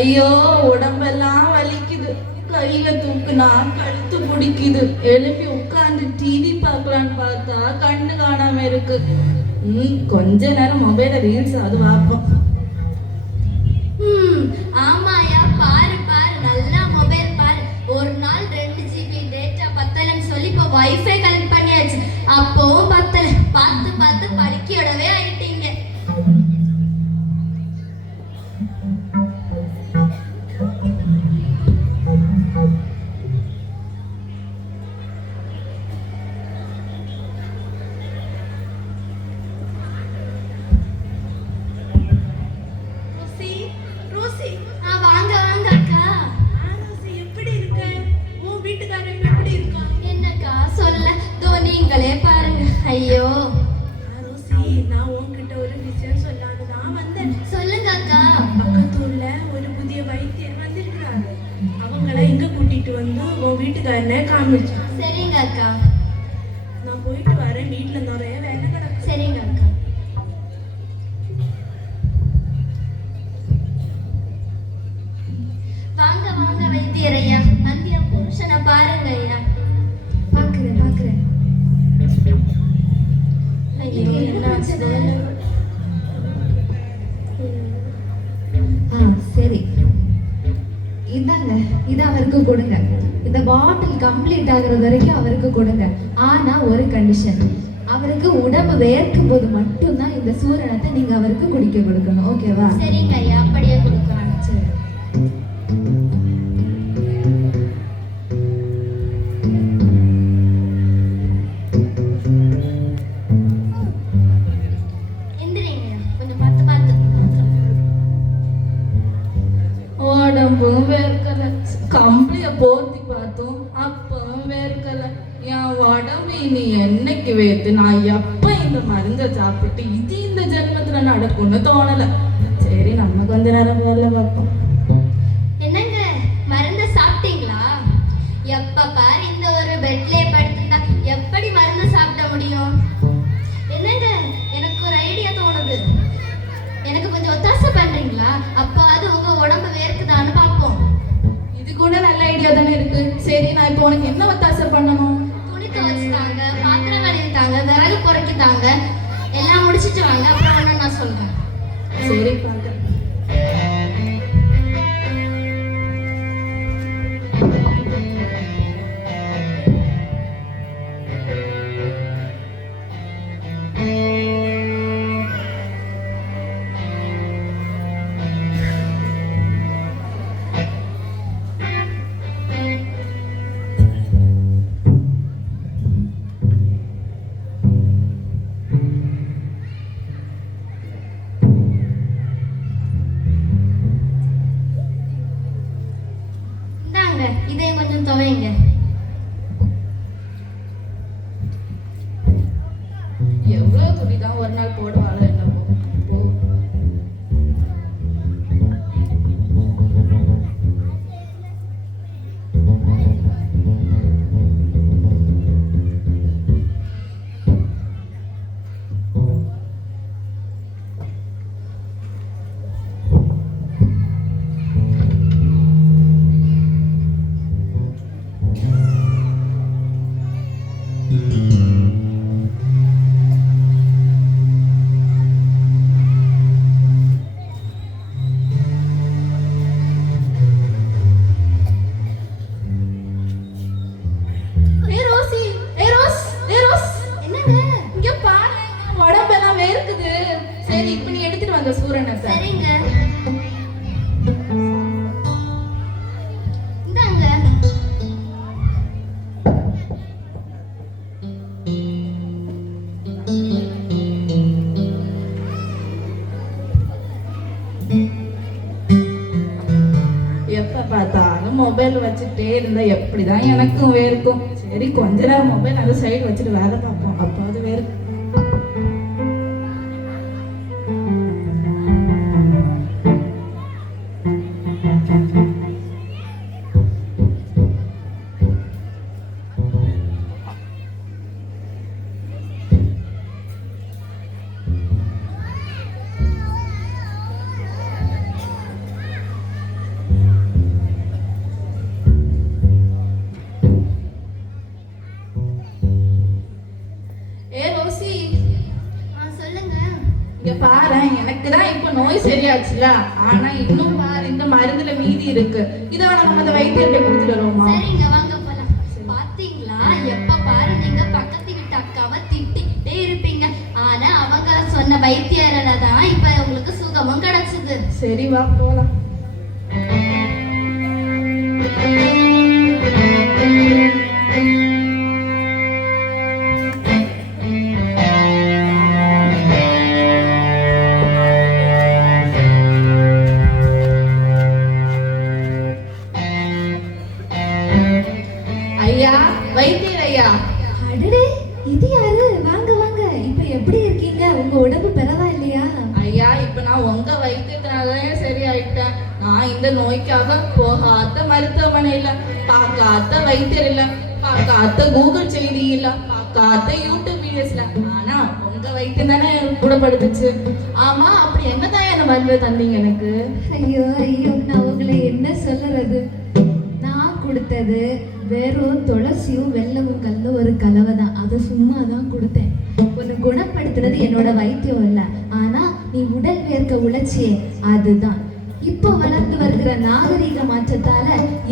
ஐயோ, உடம்பெல்லாம் வலிக்குது. கையில தூக்குனா கழுத்து பிடிக்குது. எழுப்பி உட்கார்ந்து டிவி பார்க்கலான்னு பார்த்தா கண்ணு காணாம இருக்கு. கொஞ்ச நேரம் மொபைல ரீல்ஸ் அது பார்ப்போம். ஆமாயா, பாரு பாரு, நல்லா மொபைல் பாரு. ஒரு நாள் 2 GB டேட்டா பத்தலன்னு சொல்லி இப்போ வைஃபை கனெக்ட் பண்ணியாச்சு. அப்பவும் பத்தல. பார்த்து பார்த்து படுக்கையோடவே ஆயிட்டீங்க. ஐயோ ரோசி, நான் உன்கிட்ட ஒரு விஷயம் சொல்லான்னு தான் வந்தேன். சொல்லுங்க அக்கா. பக்கத்தூர்ல ஒரு புதிய வைத்தியர் வந்திருக்கிறாங்க. அவங்கள எங்க கூட்டிட்டு வந்து உன் வீட்டுக்காரனை காமிச்சான். சரிங்க அக்கா. நான் போயிட்டு வரேன். வீட்டுல நிறைய வேலை கிடக்கு. சரிங்க அக்கா. வாங்க வாங்க வைத்தியர் ஐயா, வந்து என் புருஷனை பாருங்க ஐயா. பாக்குறேன் பாக்குறேன். சரி, இதாங்க, இதை அவருக்கு கொடுங்க. இந்த பாட்டில் கம்ப்ளீட் ஆகுறது வரைக்கும் அவருக்கு கொடுங்க. ஆனா ஒரு கண்டிஷன், அவருக்கு உடம்பு வேர்க்கும் போது மட்டும்தான் இந்த சூரணத்தை நீங்க அவருக்கு குடிக்க கொடுக்கணும். ஓகேவா? சரிங்க ஐயா, அப்படியே கொடுக்குறேன். சரி. உடம்பும் வேர்க்கல. கம்பளிய போத்தி பார்த்தோம், அப்பவும் வேர்க்கல. என் உடம்பு இனி என்னைக்கு வேர்த்து நான் எப்ப இந்த மருந்தை சாப்பிட்டு இது இந்த ஜென்மத்துல நடக்கும்னு தோணல. சரி, நம்ம கொஞ்ச நேரம் வேலை பார்ப்போம். என்னங்க, மருந்து சாப்பிட்டீங்களா? எப்ப பாரு இந்த ஒரு பெட்லயே படுத்துட்டா எப்படி மருந்து சாப்பிட முடியும்? என்னங்க, எனக்கு ஒரு ஐடியா தோணுது. எனக்கு கொஞ்சம் ஒத்தாசை பண்றீங்களா? அப்ப அது உங்க உடம்பு வேர்க்குதான்னு பார்ப்போம். இது கூட நல்ல ஐடியா தானே இருக்கு. சரி, நான் இப்போ உனக்கு என்ன ஒத்தாசை பண்ணணும்? துணி துவைச்சுட்டாங்க, பாத்திரம் கழுவிட்டாங்க, விறகு பொறுக்கிட்டாங்க, எல்லாம் முடிச்சிட்டு வாங்க. அப்புறம் ஒண்ணு நான் சொல்றேன். சரி, பாக்க. இதையும் கொஞ்சம் துவைங்க. எவ்வளவு துணிதான் ஒரு நாள் போடுவாங்க என்னவோ. சரி, இப்ப நீ எடுத்துட்டு வந்த சூரணத்தை. சரிங்க. இந்தாங்க. எப்ப பார்த்தாலும் மொபைல் வச்சுட்டே இருந்தா எப்படிதான் எனக்கும் வேர்க்கும். சரி, கொஞ்ச நேரம் மொபைல் அந்த சைடு வச்சுட்டு வேலை பார்ப்போம். அப்பாவது வேர்க்கும். பாரு, எனக்கு தான் இப்ப நோய் சரியாச்சுல, ஆனா இன்னும் பாரு இந்த மருந்துல மீதி இருக்கு. இதை நம்ம அந்த வைத்தியர்கிட்ட கொடுத்துட்டு வருவோமா? சரிங்க, வாங்க போலாம். பாத்தீங்களா, எப்ப பாரு நீங்க பக்கத்து வீட்டு அக்காவை திட்டிக்கிட்டே இருப்பீங்க. ஆனா அவங்க சொன்ன வைத்தியரால தான் இப்ப உங்களுக்கு சுகமும் கிடைச்சது. சரி வா போலாம். ஐயா, வைத்தியர் ஐயா. அடடே, இது யாரு? வாங்க வாங்க. இப்ப எப்படி இருக்கீங்க? உங்க உடம்பு பரவாயில்லையா? ஐயா, இப்ப நான் உங்க வைத்தியத்தினாலே சரியாயிட்டேன். நான் இந்த நோய்க்காக போகாத மருத்துவமனை இல்ல, பார்க்காத வைத்தியர் இல்ல, பார்க்காத கூகுள் செய்தி இல்ல, பார்க்காத யூடியூப் வீடியோஸ்ல. ஆனா உங்க வைத்தியம் தானே குணப்படுத்துச்சு. ஆமா, அப்படி என்னதான் என்ன மருந்து தந்தீங்க எனக்கு? ஐயோ ஐயோ, நான் உங்களை என்ன சொல்லுறது? நான் கொடுத்தது வெறும் துளசியும் வெல்லமும் கல்ல ஒரு கலவை தான். அதை சும்மா தான் கொடுத்தேன். உன்னை குணப்படுத்துறது என்னோட வைத்தியம் இல்லை, ஆனா நீ உடல் வேர்க்க உழைச்சியே அதுதான். இப்போ வளர்ந்து வருகிற நாகரீக மாற்றத்தால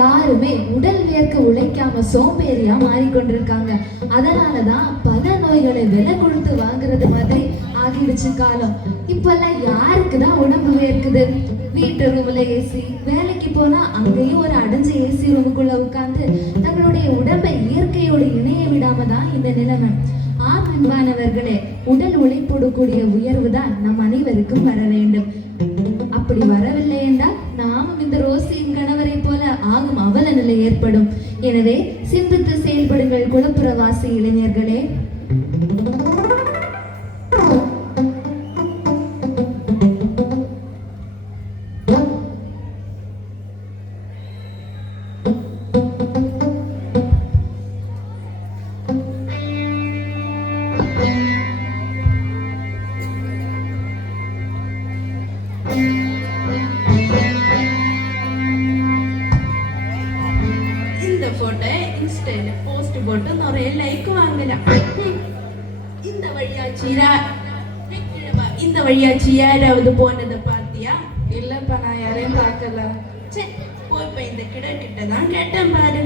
யாருமே உடல் வேர்க்க உழைக்காம சோம்பேறியா மாறிக்கொண்டிருக்காங்க. அதனாலதான் பல நோய்களை விலை கொடுத்து வாங்குறது மாதிரி ஆகிடுச்சு காலம். இப்பெல்லாம் யாருக்குதான் உடம்பு வேர்க்குது? வீட்டு ரூம்ல ஏசி, வேலைக்கு போனா அங்கேயும் ஒரு அடைஞ்ச ஏசி ரூமுக்குள்ள உட்கார்ந்து தங்களுடைய உடம்பை இயற்கையோடு இணைய விடாம தான் இந்த நிலைமை. ஆம் அன்பானவர்களே, உடல் உழைப்போடு கூடிய உயர்வு தான் நம் அனைவருக்கும் வர வேண்டும். அப்படி வரவில்லை என்றால் நாமும் இந்த ரோசியின் கணவரை போல ஆகும் அவல நிலை ஏற்படும். எனவே சிந்தித்து செயல்படுங்கள் குலப்புறவாசி இளைஞர்களே. இந்த போட்டோ இன்ஸ்டால போஸ்ட் போட்டு நிறைய லைக் வாங்கலாம். இந்த வழியாச்சு யாராவது போனதை பார்த்தியா? இல்லப்பா, நான் யாரையும் பார்க்கல. சரி, போய் இந்த கிட்ட தான் கேட்டேன் பாரு.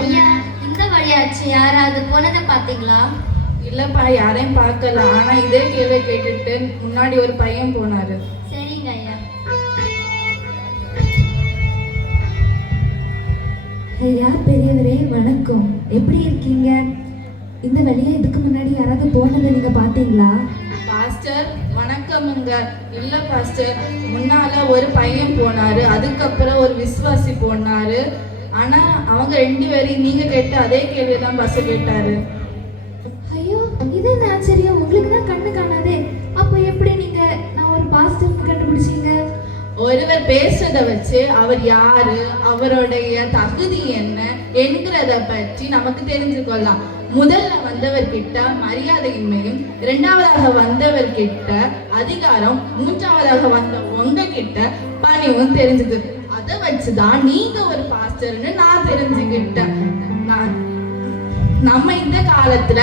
ஐயா, இந்த வழியாச்சு யாராவது போனதை பாத்தீங்களா? இல்லப்பா, யாரையும் பார்க்கல. ஆனா இதே கேள்வி கேட்டுட்டு முன்னாடி ஒரு பையன் போனாரு. சரிங்க ஐயா. ஐயா பெரியவரே, வணக்கம். எப்படி இருக்கீங்க? இந்த வழியா இதுக்கு முன்னாடி யாராவது போனதை நீங்க பாத்தீங்களா? பாஸ்டர் வணக்கமுங்க. இல்ல பாஸ்டர், முன்னால ஒரு பையன் போனாரு, அதுக்கப்புறம் ஒரு விசுவாசி போனாரு. ஆனா அவங்க 2 பேரையும் நீங்க கேட்ட அதே கேள்விதான் பஸ் கேட்டாரு. ஐயோ, இது என்ன ஆச்சரியம்? உங்களுக்கு தான் கண்ணு காணாதே. அப்ப எப்படி நீங்க நான் ஒரு பாஸ்டர் கண்டுபிடிச்சீங்க? ஒருவர் பேசுறத வச்சு அவர் யாரு, அவருடைய தகுதி என்ன என்கிறத பற்றி நமக்கு தெரிஞ்சுக்கொள்ளலாம். முதல்ல வந்தவர்கிட்ட மரியாதையின்மையும், 2வதாக வந்தவர்கிட்ட அதிகாரம், 3வதாக வந்த உங்ககிட்ட பணிவும் தெரிஞ்சுது. அதை வச்சுதான் நீங்க ஒரு பாஸ்டர்னு நான் தெரிஞ்சுக்கிட்டேன். நம்ம இந்த காலத்துல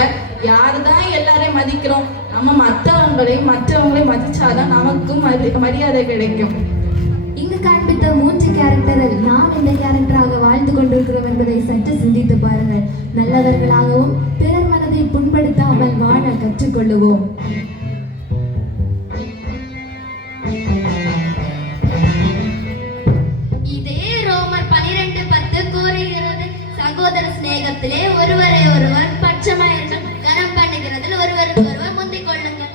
யாருதான் எல்லாரையும் மதிக்கிறோம்? நம்ம மற்றவங்களை மதிச்சாதான் நமக்கும் மரியாதை கிடைக்கும். இங்கு காண்பித்த 3 கேரக்டரில் நாம் இந்த கேரக்டராக வாழ்ந்து கொண்டிருக்கிறோம் என்பதை சற்று சிந்தித்து பாருங்கள். நல்லவர்களாகவும் பிறர் மனதை புண்படுத்தாமல் வாழ கற்றுக்கொள்ளுவோம். இதே ரோமர் 12:10 கூறுகிறது, சகோதர சிநேகத்திலே ஒருவரை ஒருவர் பட்சமாயிருக்க கனம் பண்ணுகிறதில் ஒருவருக்கு ஒருவர் முந்திக் கொள்ளுங்கள்.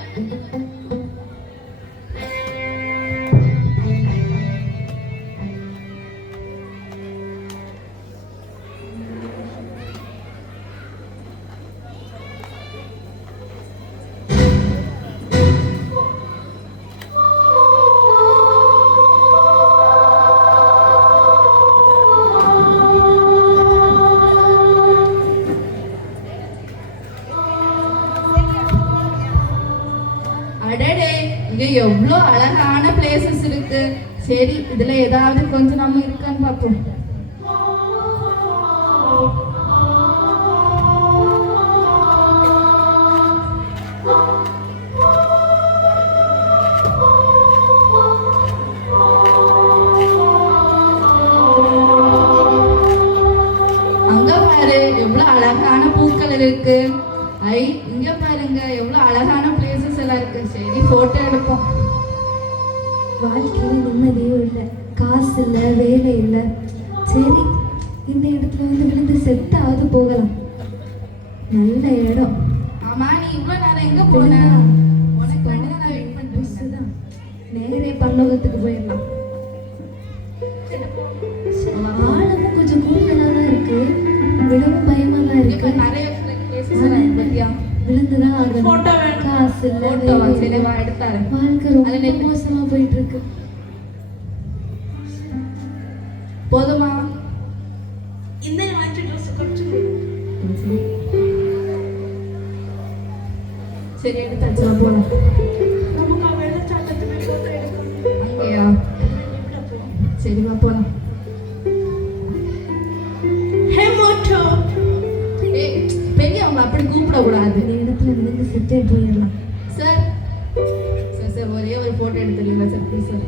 அடடே, இங்க எவ்வளோ அழகான பிளேசஸ் இருக்கு. சரி, இதுல ஏதாவது கொஞ்சம் நம்ம இருக்கான்னு பார்ப்போம். இருக்கு. ஐ இங்க பாருங்க எவ்வளவு அழகான பிளேசஸ் எல்லாம் இருக்கு. சரி போட்டோ எடுப்போம். வாழ்க்கையில நிம்மதியும் இல்லை, காசு இல்லை, வேலை இல்லை. சரி இந்த இடத்துல வந்து விழுந்து செத்தாவது போகலாம். நல்ல இடம். ஆமா நீ இவ்வளவு நேரம் எங்க போன? உனக்கு வேண்டி தான் நான் வெயிட் பண்ணிட்டு தான் நேரே பரலோகத்துக்கு போயிடலாம். ஆழமும் கொஞ்சம் கூடுதலாக தான் இருக்கு, விடவும் பயமா தான் இப்ப இருக்கு. நிறைய பிளேசஸ் எல்லாம் இருக்கு பத்தியா? விழுந்துதான் ஆகணும். போட்டோ வேணும். காசு இல்லை, போட்டோ வேலை சரி இல்லை. வா எடுத்தாரு. வாழ்க்கை ரொம்ப மோசமா போயிட்டு இருக்கு. போதுமா? இந்த வாங்கி ட்ரெஸ் கொஞ்சம் சரி எடுத்தாச்சு வா போலாம். நமக்கு வெள்ளச்சாட்டத்துமே போட்டோ எடுக்கணும். அங்கேயா? இப்படி போ. சரி வா போலாம். ஹே மோட்டோ. ஏய் பெரியவங்க அப்படி கூப்பிட கூடாது. இந்த இடத்துல விழுந்து செத்தே போயிடலாம். சார் சார் சார் ஒரே ஒரு போட்டோ எடுத்துருக்கீங்களா சார் ப்ளீஸ் சார்?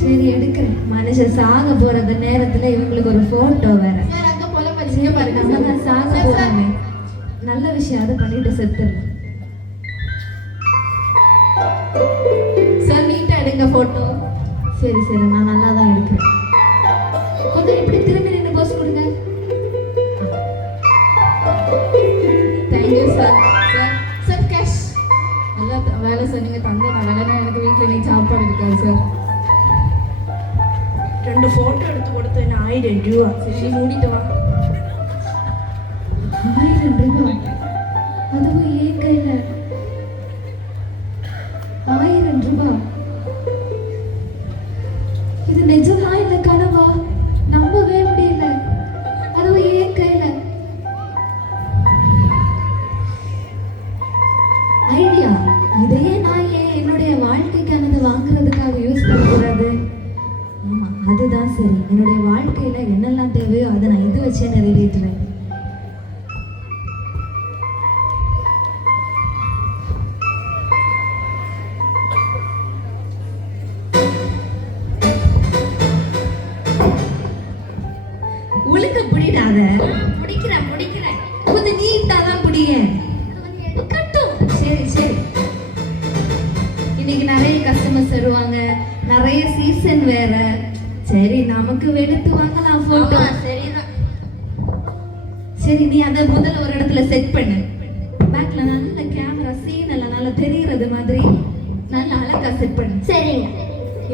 சரி எடுக்கிறேன். மனுஷன் சாக போறது நேரத்துல இவங்களுக்கு ஒரு போட்டோ வேற. சார் அங்க போல பரிசுங்க பாருங்க நம்ம தான் சார். சாக போறாங்க. நல்ல விஷயம் அதை பண்ணிட்டு செத்துடலாம். சார் நீட்டா எடுங்க போட்டோ. சரி சரி நான் நல்லா தான் எடுக்கிறேன். கொஞ்சம் இப்படி திரும்பி நின்று போஸ் கொடுங்க. Thank you sir. Sir sir cash நல்லா வேலை சார். நீங்கள் தந்து நான் வேலைனா எனக்கு வீட்டில் நீ சாப்பாடு இருக்காது சார். 2 போட்டோ எடுத்து கொடுத்தேன் 1000 ரூபா. சரி நீ மூடிட்டு வா. 1000 ரூபாய், அதுவும் ஏன் கையில 1000 ரூபாய். இது நிஜமா இல்ல கனவா? நம்பவே முடியல. அதுவும் ஏன் கையில. ஐடியா, இதையே நான் ஏன் என்னுடைய வாழ்க்கைக்கானது வாங்குறதுக்காக யூஸ் பண்ணக்கூடாது? ஆமா அதுதான் சரி. என்னுடைய வாழ்க்கையில என்னெல்லாம் தேவையோ அதை நான் இது வச்சே நிறைவேற்றுறேன். உழுக்க பிடிடாத. பிடிக்கிறேன் பிடிக்கிறேன். கொஞ்சம் நீட்டா தான் பிடிங்க. எடுக்கட்டும். சரி சரி. இன்னைக்கு நிறைய கஸ்டமர்ஸ் வருவாங்க, நிறைய சீசன் வேற. சரி நமக்கு வெளுத்து வாங்கலாம் போட்டோ. ஆமா சரிதான். சரி நீ அதை முதல்ல ஒரு இடத்துல செட் பண்ணு. பேக்ல நல்ல கேமரா சீன் எல்லாம் நல்லா தெரியுறது மாதிரி நல்ல அழகா செட் பண்ணு. சரிங்க.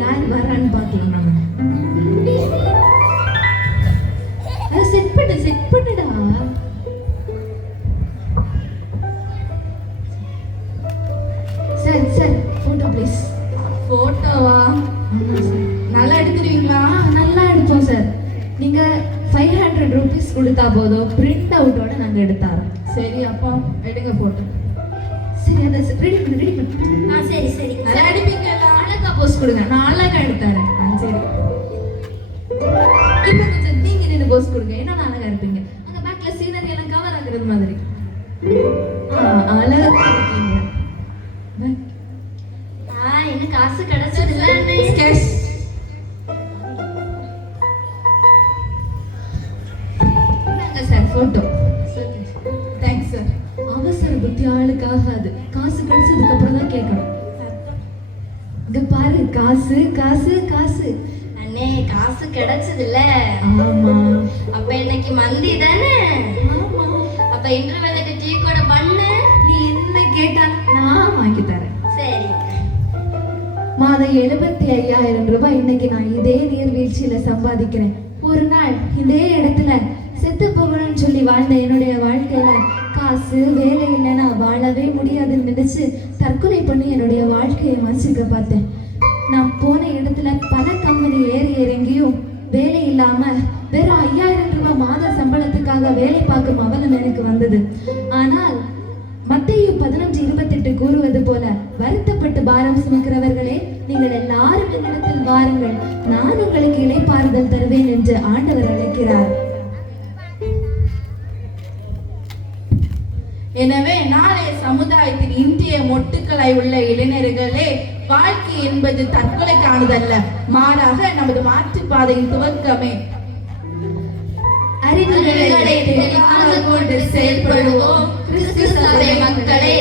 யார் வரான்னு பார்க்கலாம் நம்ம. செட் பண்ணுடா. சரி சரி போட்டோ ப்ளீஸ். போட்டோவா? ஆமா சார். நல்லா எடுத்துருவீங்களா? நல்லா எடுப்போம் சார். நீங்க 500 rupees கொடுத்தா போதும், பிரிண்ட் அவுட்டோட நாங்க எடுத்தாரோம். சரி அப்பா எடுங்க போட்டோ. சரி அதை ரெடி பண்ணு. சரி சரி. நல்லா அடிப்பீங்களா? அழகா போஸ்ட் கொடுங்க, நான் அழகா எடுத்தாரேன். சரி இப்போ கொஞ்சம் நீங்க நின்று போஸ்ட் கொடுங்க, ஏன்னா நான் அழகா இருப்பீங்க. அங்க பேக்ல சீனரி எல்லாம் கவர் ஆகுறது மாதிரி. அழகா இருக்கீங்க. இன்னும் காசு கிடைச்சதுல கேஷ். இந்தாங்க சார் போட்டோ. Thanks sir. அவசர புத்தி ஆளுக்காகாது. காசு கிடைச்சதுக்கு அப்புறம் தான் கேட்கணும். இங்க பாரு, காசு காசு காசு. அண்ணே காசு கிடைச்சதுல. ஆமா அப்ப இன்னைக்கு மந்தி தானே? ஆமா. அப்ப இன்டர்வெலுக்கு டீ கூட பண்ணு. நீ என்ன கேட்டா நான் வாங்கி தரேன். சரி. மாதம் 75,000 ரூபாய் இன்னைக்கு நான் இதே நீர்வீழ்ச்சியில சம்பாதிக்கிறேன். ஒரு நாள் இதே இடத்துல செத்து போகணும்னு சொல்லி வாழ்ந்த என்னுடைய வாழ்க்கையில காசு வேலை இல்லைன்னா வாழவே முடியாதுன்னு நினைச்சு தற்கொலை பண்ணி என்னுடைய வாழ்க்கையை மாற்றிக்க பார்த்தேன். நான் போன இடத்துல பல கம்பெனி ஏறி இறங்கியும் வேலை இல்லாம வெறும் 5,000 ரூபாய் மாத சம்பளத்துக்காக வேலை பார்க்கும் அவலம் எனக்கு வந்தது. ஆனால் மத்தேயு 11:28 கூறுவது போல, வருத்தப்பட்டு பாரம் சுமக்கிறவர்களே, நீங்கள் எல்லாரும் என்னிடத்தில் வாருங்கள், நான் உங்களுக்கு இளைப்பாறுதல் தருவேன் என்று ஆண்டவர் அழைக்கிறார். எனவே நாளைய சமுதாயத்தின் இன்றைய மொட்டுக்களாய் உள்ள இளைஞர்களே, வாழ்க்கை என்பது தற்கொலைக்கானதல்ல, மாறாக நமது மாற்றுப்பாதையின் துவக்கமே. அறிவுகளை தெளிவாக கொண்டு செயல்படுவோம் கிறிஸ்து சபை மக்களே.